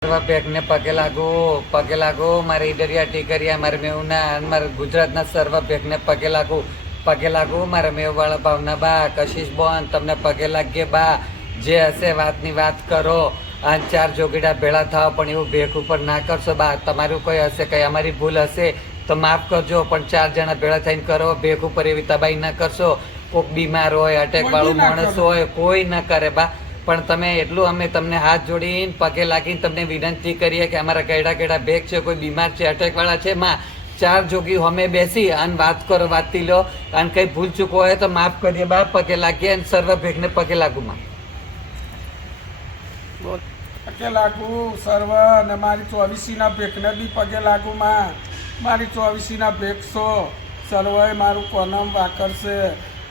બેગને પગે લાગુ મારે ઈડરિયા ટીકરિયા મારે મેવના મારે ગુજરાતના સર્વ બેગને પગે લાગુ મારે મેવવાળા ભાવના બા કશિશ બોન તમને પગે લાગીએ બા જે હશે વાતની વાત કરો અને ચાર જોગીડા ભેળા થાવ પણ એવું ભેખ ઉપર ના કરશો બા તમારું કોઈ હશે કંઈ અમારી ભૂલ હશે તો માફ કરજો પણ ચાર જણા ભેળા થઈને કરો ભેખ ઉપર એવી તબાહી ના કરશો કોઈક બીમાર હોય અટેક વાળું માણસ હોય કોઈ ના કરે બા પણ તમે એટલું અમે તમને હાથ જોડીને પગે લાગીને તમને વિનંતી કરીએ કે અમારા કેડા ભેગ છે કોઈ બીમાર છે અટેક વાળા છે માં ચાર જોગી અમે બેસી અને વાત કરો વાતથી લો અને કઈ ભૂલ ચૂક હોય તો માફ કરીએ બા પગે લાગીએ અને સર્વ ભેગને પગે લાગુ માં પગે લાગુ સર્વ અને મારી 24ના ભેગને બી પગે લાગુ માં મારી 24ના ભેગ છો સર્વએ મારું કોનમ વાકર છે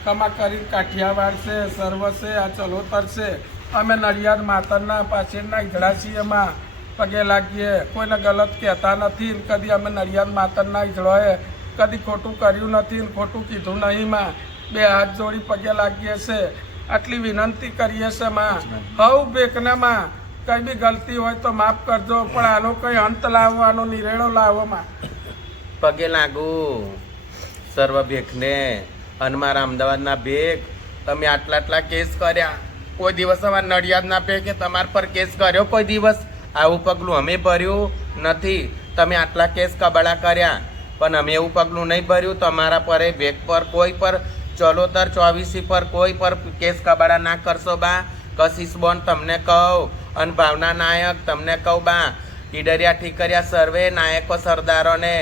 કમા કરી કાઠિયાવાડ છે સર્વ છે આ ચલોતર છે અમે નડિયાદ માતરના પાછળના ઈજડા છીએ એમાં પગે લાગીએ કોઈને ગલત કહેતા નથી કદી અમે નડિયાદ માતરના ઈજડોએ કદી ખોટું કર્યું નથી ખોટું કીધું નહીં માં બે હાથ જોડી પગે લાગીએ છે આટલી વિનંતી કરીએ છે માં હવ બેકને માં કઈ બી ગલતી હોય તો માફ કરજો પણ આનો કઈ અંત લાવો આનો નિરેડો લાવો માં પગે લાગુ સર્વ ભેખને અને મારા અમદાવાદના ભેગ તમે આટલા કેસ કર્યા કોઈ દિવસ અમારા નડિયાદના ભેગે તમારા પર કેસ કર્યો કોઈ દિવસ આવું પગલું અમે ભર્યું નથી તમે આટલા કેસ કબાડા કર્યા પણ અમે એવું પગલું નહીં ભર્યું તમારા પર ભેગ પર કોઈ પર ચલોતર 24 પર કોઈ પર કેસ કબાડા ના કરશો બા કશિશ બોન તમને કહું અને ભાવના નાયક તમને કહું બા ઈડરિયા ઠીકરિયા સર્વે નાયકો સરદારોને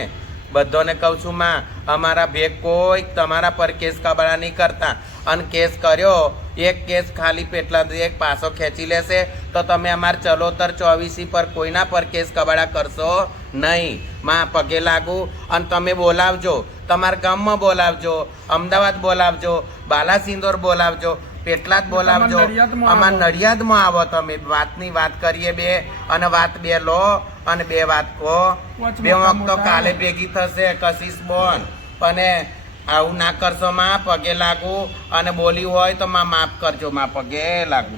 બધાને કહું છું માં અમારા ભેગ કોઈ તમારા પર કેસ કબાડા નહીં કરતા અને કેસ કર્યો એક કેસ ખાલી પેટલા એક પાછો ખેંચી લેશે તો તમે અમારા ચલોતર 24 પર કોઈના પર કેસ કબાડા કરશો નહીં માં પગે લાગુ અને તમે બોલાવજો તમારા ગામમાં બોલાવજો અમદાવાદ બોલાવજો બાલાસિંદોર બોલાવજો પેટલા જ બોલાવજો અમારા નડિયાદમાં આવો તમે વાતની વાત કરીએ બે અને વાત બે લો અને બે વાત કહો બે વખત તો કાલે ભેગી થશે કશિશ બોન અને આવું ના કરશો માં પગે લાગુ અને બોલી હોય તો માં માફ કરજો માં પગે લાગુ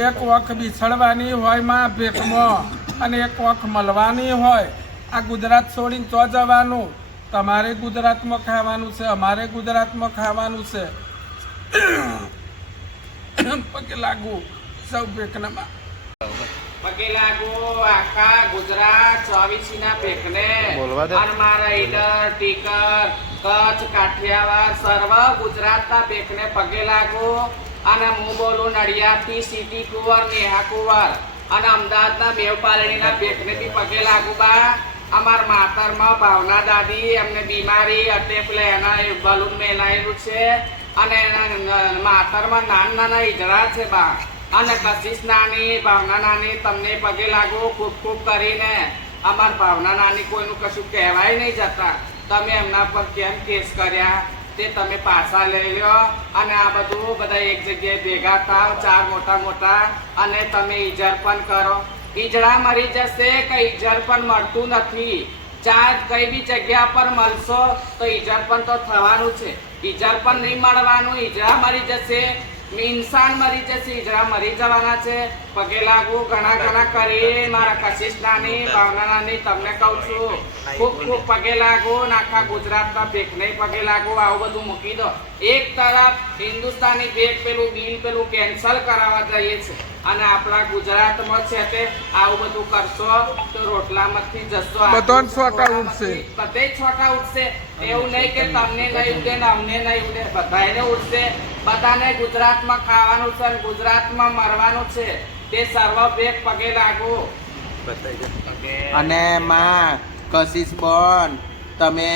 એક વખ બિછડવાની હોય માં ભેટમાં અને એક વખ મળવાની હોય આ ગુજરાત છોડીને તો જવાનું તમારે ગુજરાતમાં ખાવાનું છે અમારે ગુજરાતમાં ખાવાનું છે પગે લાગુ સૌ ભેટનામાં પગે લાગુ આખા ગુજરાત 24 ના ભેખને અને મારા ઈડર ટીકર કચ્છ કાઠિયાવાડ સર્વ ગુજરાતના ભેખને પગે લાગુ અને હું બોલું નડિયાદથી સિટી કુંવર નેહા કુંવર અને અમદાવાદના મેવપાલણીના ભેખને બી પગે લાગુ બા અમાર માતરમાં ભાવના દાદી એમને બીમારી અટેક એના બલૂન મેલાયેલું છે અને માતરમાં નાના ઈજડા છે બા અને કશિશ નાની ભાવના નાની તમને પગે લાગો ખૂબ ખૂબ કરીને અમાર ભાવના નાની કોઈનું કશું કહેવાય નહીં જતા તમે એમના પર કેમ કેસ કર્યા તે તમે પાછા લઈ લો અને આ બધું બધા એક જગ્યાએ ભેગા થાવ ચાર મોટા અને તમે ઈજર પણ કરો ઈજડા મરી જશે કે ઈજર પણ મળતું નથી ચાર કઈ બી જગ્યા પર મળશો તો ઈજર પણ તો થવાનું છે ઈજર પણ નહીં મળવાનું ઈજડા મરી જશે ઇન્સાન મરી જશે ઈજડા મરી જવાના છે પગે લાગુ ઘણા કરી મારા કશિશ નાની ભાવના નાની તમને કહું છું ખૂબ પગે લાગુ આખા ગુજરાતના ભેખને પગે લાગુ આવું બધું મૂકી દો એક તરફ હિન્દુસ્તાની ભેખ પેલું કેન્સલ કરાવવા જઈએ છે અને આપણા ગુજરાતમાં છે તે આવું બધું કરશો તો રોટલામાંથી જશો બધે છોટા ઉઠશે એવું નહીં કે તમને નહીં ઉડે ને અમને નહીં ઉડે બધાને ઉડશે બધાને ગુજરાતમાં ખાવાનું છે અને ગુજરાતમાં મરવાનું છે તે સર્વ ભેગ પગે લાગુ અને માં કશિશ બોન તમે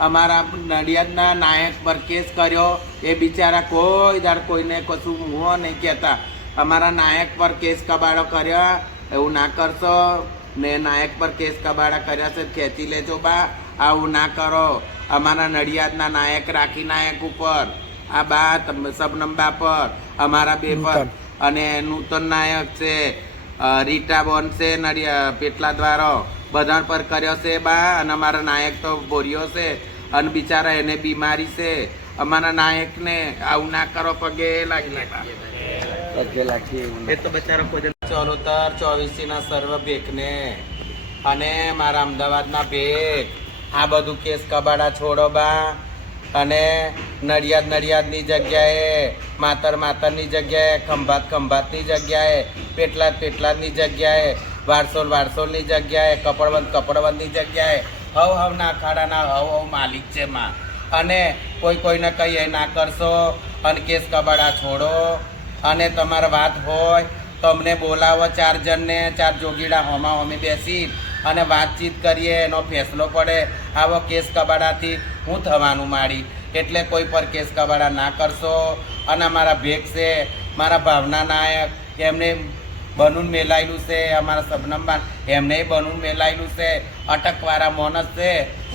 અમારા નડિયાદના નાયક પર કેસ કર્યો એ બિચારા કોઈ દાડ કોઈને કશું મું નહીં કહેતા અમારા નાયક પર કેસ કબાડો કર્યા એવું ના કરશો ને નાયક પર કેસ કબાડા કર્યા છે ખેંચી લેજો બા આવું ના કરો અમારા નડિયાદના નાયક રાખી નાયક ઉપર આ બા સબનમ પર અમારા બે પર અને નૂતન નાયક છે રીટા બોન છે પેટલા દ્વારો બધા પર કર્યો છે બા અને અમારા નાયક તો બોર્યો છે અને બિચારા એને બીમારી છે અમારા નાયકને આવું ના કરો પગે લાગી પગે લાગીએ એ તો બચારો કોઈ ચરોતર ચોવીસીના સર્વ ભેખને અને મારા અમદાવાદના ભેખ આ બધું કેસ કબાડા છોડો બા. અને નડિયાદની જગ્યાએ માતરની જગ્યાએ ખંભાતની જગ્યાએ પેટલાદની જગ્યાએ વારસોલની જગ્યાએ કપડવંતની જગ્યાએ હવના અખાડાના હવ માલિક છે માં. અને કોઈને કંઈ એ ના કરશો અને કેસ કબાડા છોડો. અને તમારે વાત હોય તમને બોલાવો 4 જણને, 4 જોગીડા હોમી બેસી અને વાતચીત કરીએ, એનો ફેસલો પડે. આવો કેસ કબાડાથી શું થવાનું મારી? એટલે કોઈ પર કેસ કબાડા ના કરશો. અને અમારા ભેખ છે, મારા ભાવના નાયક, એમને બનૂન મેલાયેલું છે. અમારા સબનમબાન એમને બનૂન મેલાયેલું છે. અટકવાળા મોનસ છે.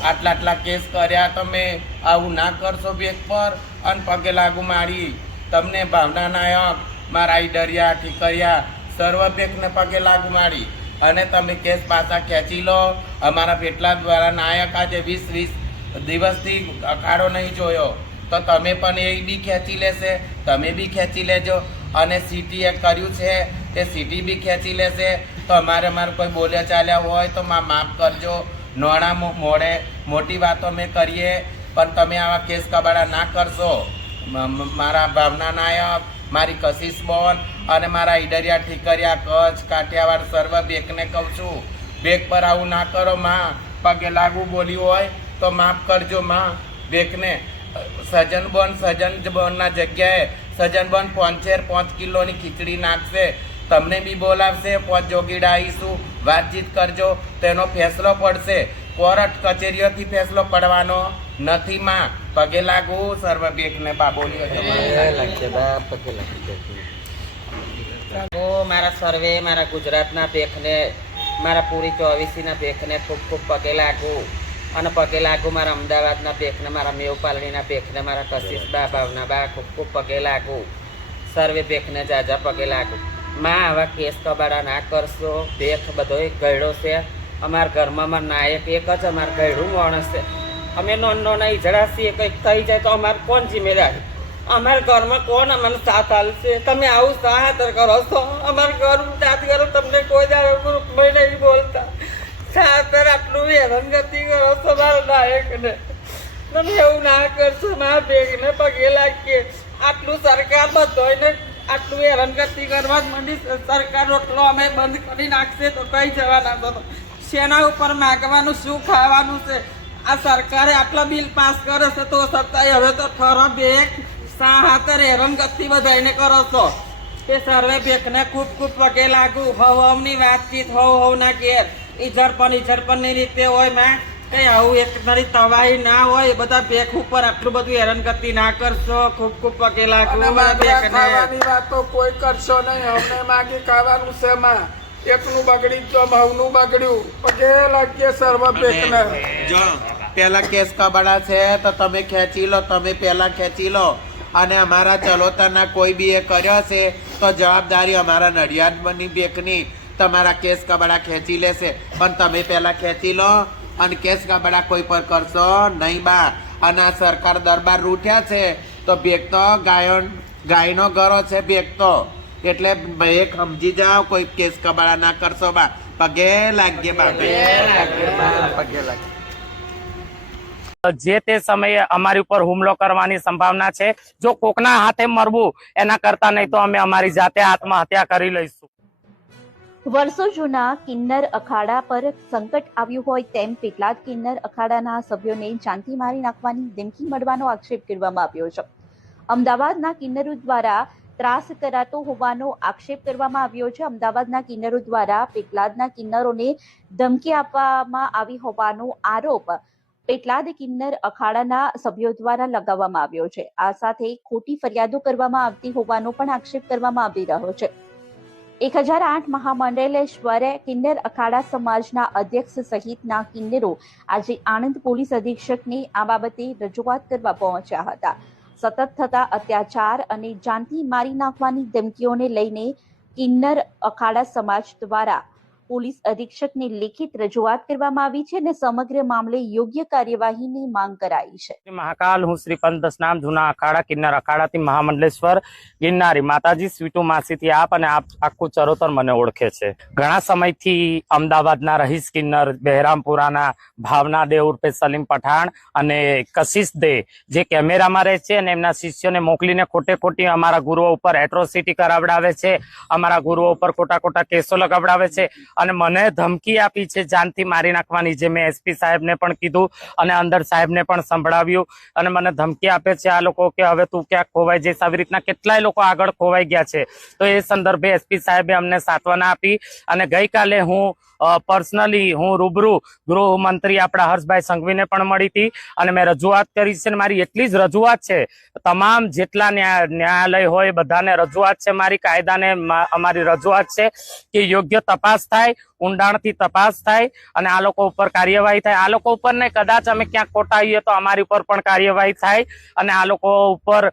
આટલા કેસ કર્યા. તમે આવું ના કરશો ભેખ પર અને પગે લાગુ મારી. તમને ભાવના નાયક, મારા ઈડરિયા ઠીકરિયા સર્વ ભેખને પગે લાગુ મારી. અને તમે કેસ પાછા ખેંચી લો. અમારા પેટલા દ્વારા નાયક આજે 20 દિવસથી અખાડો નહીં જોયો, તો તમે પણ એ બી ખેંચી લેશે, તમે બી ખેંચી લેજો. અને સીટીએ કર્યું છે તે સીટી બી ખેંચી લેશે. તો અમારે કોઈ બોલ્યા ચાલ્યા હોય તો માફ કરજો. નોણા મોડે મોટી વાતો અમે કરીએ, પણ તમે આવા કેસ કબાડા ના કરશો. મારા ભાવના નાયક, મારી કશિશ બોન અને મારા ઈડરિયા ઠીકરિયા કચ્છ કાઠિયાવાડ સર્વ ભેખને કહું છું, ભેખ પર આવું ના કરો માં. પગે લાગુ બોલ્યું હોય તો માફ કરજો માં. ભેખને સજનબોનના જગ્યાએ સજનબોન 5 કિલોની ખીચડી નાખશે. તમને બી બોલાવશે, 5 જોગીડા આવીશું, વાતચીત કરજો, તેનો ફેસલો પડશે. કોર્ટ કચેરીઓથી ફેસલો પડવાનો નથી માં. પગે લાગુ સર્વ ભેખને બાબોલી મારા સર્વે, મારા ગુજરાતના ભેખને, મારા પૂરી 24ના ભેખને ખૂબ ખૂબ પગે લાગુ. અને પગે લાગુ મારા અમદાવાદના ભેખને, મારા મેવપાલણીના ભેખને, મારા કશિશબા ભાવનાબા ખૂબ ખૂબ પગે લાગુ. સર્વે ભેખને જાજા પગે લાગુ. માં આવા કેસ કબાડા ના કરશો. ભેખ બધોય ગયડો છે. અમારા ઘરમાં નાયક એક જ અમારું ગયડું માણસ છે. અમે નાના ઈજડા છીએ, કંઈક થઈ જાય તો અમારે કોણ જિમ્મેદારી? અમારા ઘરમાં કોણ અમને સાથ હાલશે? તમે આવું સાહતર કરો છો. અમારા ઘર જાત કરો, તમને કોઈ ગ્રુપમાં નહીં બોલતા. સાહતર આટલું હેરાનગતિ કરો છો મારા નાયકને. તમે એવું ના કરશો. મારા ભેગને પગે લાગીએ. આટલું સરકાર બધોને આટલું હેરાનગતિ કરવા જ માંડી. સરકાર રોટલો અમે બંધ કરી નાખશે તો કઈ જવાના છો? શેના ઉપર માગવાનું, શું ખાવાનું છે? આ સરકારે આટલા બિલ પાસ કરે છે તો છતાંય હવે તો ઠરો ભેખ સાહાતર હેરાનગતિ બધાને કરો છો. તે સર્વે ભેખને ખૂબ ખૂબ પગે લાગુ. હવની વાતચીત હવના ઘેર ઈજરપણની રીતે હોય માં. કઈ આવું એક તારી તવાઈ ના હોય. બધા ભેખ ઉપર આટલું બધું હેરાનગતિ ના કરશો. ખૂબ ખૂબ પગે લાગુ. ખાવાની વાતો કોઈ કરશો નહીં. અમને માગી ખાવાનું છે માં. એકનું બગડી તો ભાવનું બગડ્યું. પગે લાગીએ સર્વ ભેખને. જો પેલા કેસ કબાડા છે તો તમે ખેંચી લો, તમે પેલા ખેંચી લો. અને અમારા ચલોતરના કોઈ બી એ કર્યો છે તો જવાબદારી અમારા નડિયાદની ભેખની. તમારા કેસ કબાડા ખેંચી લેશે, પણ તમે પહેલા ખેંચી લો. અને કેસ કબાડા કોઈ પર કરશો નહીં બા. અને આ સરકાર દરબાર રૂઠ્યા છે તો ભેખ તો ગાયનો ગરો છે ભેખ તો. એટલે ભેખ સમજી જાઓ, કોઈ કેસ કબાડા ના કરશો બા. પગે લાગીએ બા, પગે લાગીએ. જે તે સમયે અમારી ઉપર હુમલો કરવાની સંભાવના છે. જો કોકના હાથે મરવું એના કરતા નહીં તો અમે અમારી જાતે આત્મહત્યા કરી લઈશું. વર્ષો જૂના કિન્નર અખાડા પર સંકટ આવ્યું હોય તેમ પેટલાદ કિન્નર અખાડાના સભ્યોને જાનથી મારી નાખવાની ધમકી મળવાનો આક્ષેપ કરવામાં આવ્યો છે. અમદાવાદના કિન્નરો દ્વારા ત્રાસ કરાતો હોવાનો આક્ષેપ કરવામાં આવ્યો છે. અમદાવાદના કિન્નરો દ્વારા પેટલાદના કિન્નરોને ધમકી આપવામાં આવી હોવાનો આરોપ પેટલાદ કિન્નર અખાડાના સભ્યો દ્વારા લગાવવામાં આવ્યો છે. આ સાથે ખોટી ફરિયાદો કરવામાં આવતી હોવાનો પણ આક્ષેપ કરવામાં આવી રહ્યો છે. 1008 મહામંડલેશ્વરે કિન્નર અખાડા સમાજના અધ્યક્ષ સહિતના કિન્નરો આજે આણંદ પોલીસ અધિક્ષકને આ બાબતે રજૂઆત કરવા પહોંચ્યા હતા. સતત થતા અત્યાચાર અને જાનથી મારી નાખવાની ધમકીઓને લઈને કિન્નર અખાડા સમાજ દ્વારા પોલીસ અધિક્ષકને લેખિત રજૂઆત કરવામાં આવી છે અને સમગ્ર મામલે યોગ્ય કાર્યવાહીની માંગ કરાઈ છે. મહાકાલ હું શ્રી પંચદશનામ જૂના અખાડા કિન્નર અખાડાથી મહામંડલેશ્વર ગિરનારી માતાજી સ્વીટુ માસીથી આપ અને આપ આખું ચરોતર મને ઓળખે છે. ઘણા સમયથી અમદાવાદના રહીશ કિન્નર, બહેરામપુરાના ભાવના દે ઉર્ફે સલીમ પઠાણ અને કશિશ દે જે કેમેરામાં રહે છે અને એમના શિષ્યોને મોકલીને ખોટે ખોટી અમારા ગુરુઓ ઉપર એટ્રોસિટી કરાવડાવે છે, અમારા ગુરુઓ ઉપર ખોટા કેસો લગાવડાવે છે અને મને ધમકી આપી છે જાનથી મારી નાખવાની, જે મેં એસપી સાહેબને પણ કીધું અને અંદર સાહેબને પણ સંભળાવ્યું અને મને ધમકી આપે છે આ લોકો કે હવે તું ક્યાંક ખોવાઈ જઈશ. આવી રીતના કેટલાય લોકો આગળ ખોવાઈ ગયા છે. તો એ સંદર્ભે એસપી સાહેબે અમને સાંત્વના આપી અને ગઈકાલે હું પર્સનલી રૂબરૂ ગૃહમંત્રી આપણા હર્ષભાઈ સંઘવીને પણ મળી હતી અને મેં રજૂઆત કરી છે. મારી એટલી જ રજૂઆત છે, તમામ જેટલા ન્યાયાલય હોય બધાને રજૂઆત છે, મારી કાયદાને અમારી રજૂઆત છે કે યોગ્ય તપાસ થાય, ઊંડાણથી તપાસ થાય અને આ લોકો ઉપર કાર્યવાહી થાય. આ લોકો ઉપર ને કદાચ અમે ક્યાંક ખોટા આવીએ તો અમારી ઉપર પણ કાર્યવાહી થાય અને આ લોકો ઉપર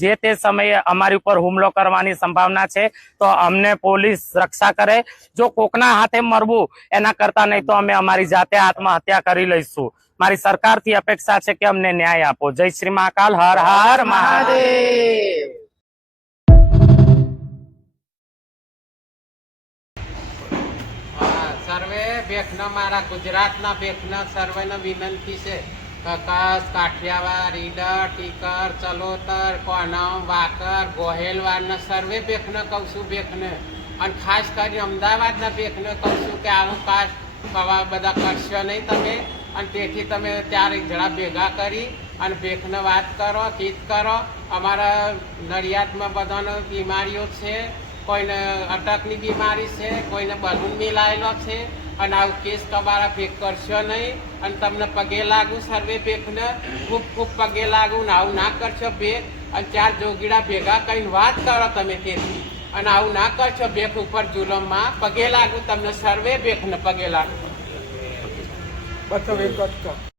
જે તે સમયે અમારી ઉપર હુમલો કરવાની સંભાવના છે તો અમને પોલીસ રક્ષા કરે. જો કોકના હાથે મરવું એના કરતા નહીં તો અમે અમારી જાતે આત્મહત્યા કરી લઈશું. મારી સરકારથી અપેક્ષા છે કે અમને ન્યાય આપો. જય શ્રી મહાકાલ. હર હર મહાદેવ. સર્વે બેખનો મારા ગુજરાતના બેખનો સર્વેને વિનંતી છે. કકસ, કાઠિયાવાડ, ઈડર, ટીકર, ચલોતર, કોનમ, વાકર, ગોહેલવાડના સર્વે બેખને કહું છું બેખને, અને ખાસ કરીને અમદાવાદના બેખને કહું છું કે આવું કાશ કવા બધા કરશો નહીં તમે. અને તેથી તમે 4 જણા ભેગા કરી અને બેખને વાત કરો, કીટ કરો. અમારા નડિયાદમાં બધાને બીમારીઓ છે, કોઈને અટકની બીમારી છે, કોઈને બલૂન મિલાયેલો છે અને આવું કેસ તમારા ભેગ કરશો નહીં. અને તમને પગે લાગુ સર્વે ભેગને, ખૂબ ખૂબ પગે લાગુ ને આવું ના કરશો ભેગ. અને 4 જોગીડા ભેગા કરીને વાત કરો તમે તેથી, અને આવું ના કરશો ભેગ ઉપર જુલમમાં. પગે લાગુ તમને સર્વે ભેગને પગે લાગુ. બધો એક જ કર.